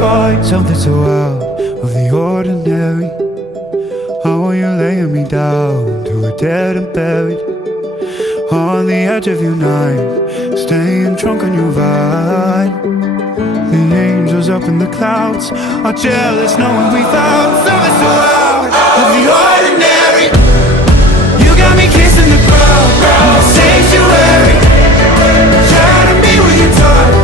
find something so out of the ordinary. How are you laying me down to a dead and buried on the edge of your night, staying drunk on your vine. The angels up in the clouds are jealous knowing we found something so out of the ordinary. You got me kissing the ground in the sanctuary, trying to be with your touch.